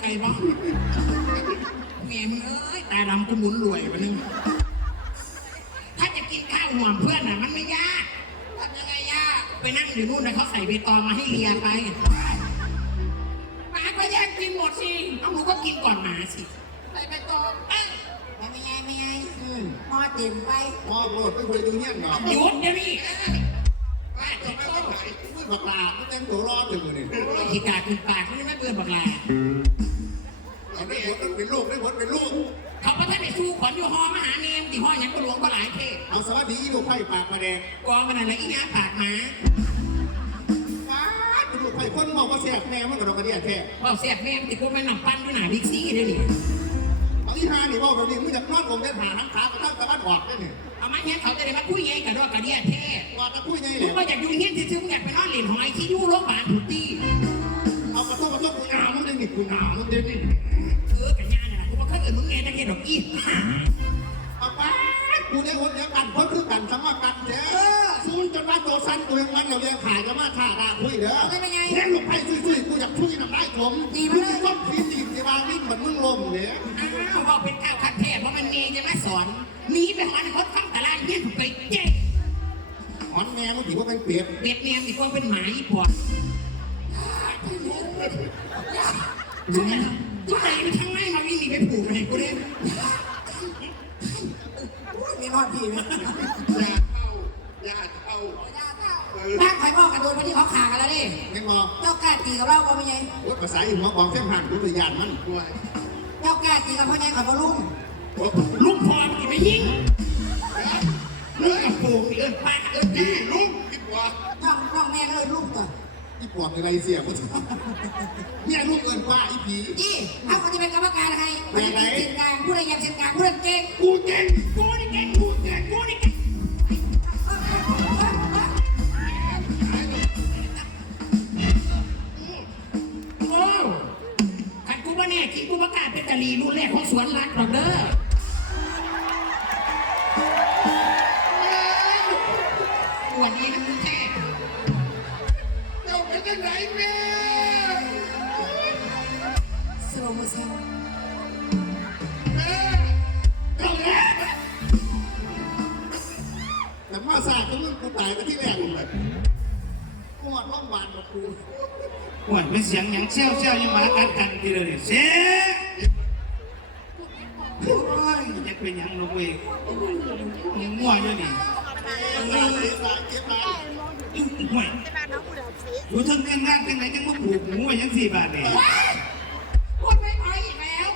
ไปบ้างเงี้ยเอ้ยตาดำก็มุนรวยวันนี้ถ้าจะกินข้าวหัวเพื่อนอ่ะมันไม่ยากทำยังไงยาก ไปนั่งอยู่นู่นนะเขาใส่เบตองมาให้เลียไปหมาก็แย่งกินหมดสิ เอาหมูก็กินก่อนหมาสิใส่เบตองปั้งทำยังไงไม่ไงอืมพ่อต็มไปพ่อโปรดไม่ควรดูเงี้ยงหรอหยุดเดี๋ยวนี้ไม่ต้องไม่ต้องไม่ต้องไม่ต้ไม่ต้องม่ต้องต้องไม่ต้องไ่ต้อง้องไม้องไม่องไม่ต้องไม่ต้องไม่ตพื่อนบางลาเราได้เอวเป็นลูกได้หัวเป็นลูก เขาประเทศไปสู้ขอนอยู่ห้องมหาเนียมที่ห้องยังก็หลวงก็หลายเทศเอาสวัสดีอยูกไพ่ปากมาแดงกองกันอะไรอีกนี้ปากมาไปคนบอกว่าเสียบแนมันกับเราก็เดียดแค่บากเสียบแนมติดคนไปหนังปั้นด้วยหนาบิ๊กซีได้หนิบางทีหานี่บอกเราดิมึงจะนอดคงได้หาทั้งขาไปทั้งตะวันออกได้หนิเอามาเนี้ยเขาจะได้มาคุยยังกับเรากระเดียแค่ว่าจะคุยยังไงมึงก็อยากอยู่เงี้ยจริงๆอยากไปนอนหรียหอยที่ยูโลกบาลถูตีนี่คุณอ่ามันเดินนี่คออกันงานน่ะกูบอกถ้าเกิมึงเงี้ยนะเกดอกอีป้าป้ากูได้คนเดียวกันเพราะคือกันสมากันเด้อซูนจนว่าโตสันตัวยังมันเราเแยกขายก็มาถ่าด่าคุยเด้อเป็นไงเล่นลงไปซุ่อๆ กูอยากช่วยหน่อได้ผมดีด้วยก็พีดีที่มาวิ่งเหมือนมึงลมเด้ออ้าวเป็นข้าวขันเทพเพราะมันมีไหมสอน หนีไปหอนคนข้างตลาดยี่ถูกไปเจ๊หอนแมมันถือว่าเป็นเปียกเปียกแม่ถือว่าเป็นหมาญี่ปุกูไมทำกูไม่ทำทั้งไม่มาวิ่งหนีไปผูกไปกูเนี่ยไม่รอดพี่มั้ยอ่าเข้าย่าเข้าถ้าใครพ่อกระโดดไปที่เขาขากันแล้วดิไม่พอเจ้าแก่ตีกับเราก็ไม่ยั่าภาษาอื่นมาบอกเส้นผ่านกูตียานมั่นเจ้าแก่ตีกับพ่อใหญ่กับพ่ลุงลุงพอมกีนไม่ยิงเลือดปูกเลือดปากเลือดแก่ลุงกี่ตรวต้องต้องแม่เลยลุงก่อนนี่ปลอดอะไรเสียเนี่ยลูกเอินว้าอีพีอีเอาคนจะเป็นกรรมการให้ไปไหนเชนการผู้ใดอยากเชนการผู้ใดเก่งกูเก่งกูนี่เก่งกูเก่งกูนี่เก่งโอ้ขันกูมาเนี่ยคิดกูประกาศเป็นตะลีรุ่นแรกของสวนรักดอกเด้อ Morgen rein mehr! So muss er. แต่มาสาดก็เรื่องกูตายไปที่แรกเลยกวดร้องหวานกับกูกวดไม่เสียงยังเชี่ยวเชี่ยวยังมากันกันทีเดียวเสียงจะเป็นยังลงเวงมั่วอยู่นี่ไม่กูจะเงินงานเป็นไงจังว่าผูกงูยังสี่บาทเนี่ยคุณไม่พออีกแล้ว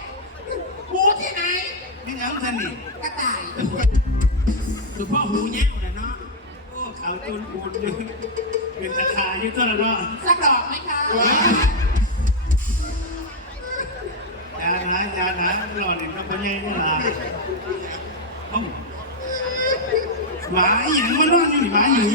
กูที่ไหนไม่เอาท่านนี่กระต่ายคือพ่อหูเย้ยแหละเนาะโอ้เขาจนปูดเป็นราขายุ่งตลอเนาะสักดอกไหมคะ ยาหนายาหนาหล่อนี่ก็เป็นยังไงล่ะมาหญิงมันร้อนอยู่หมาหญิง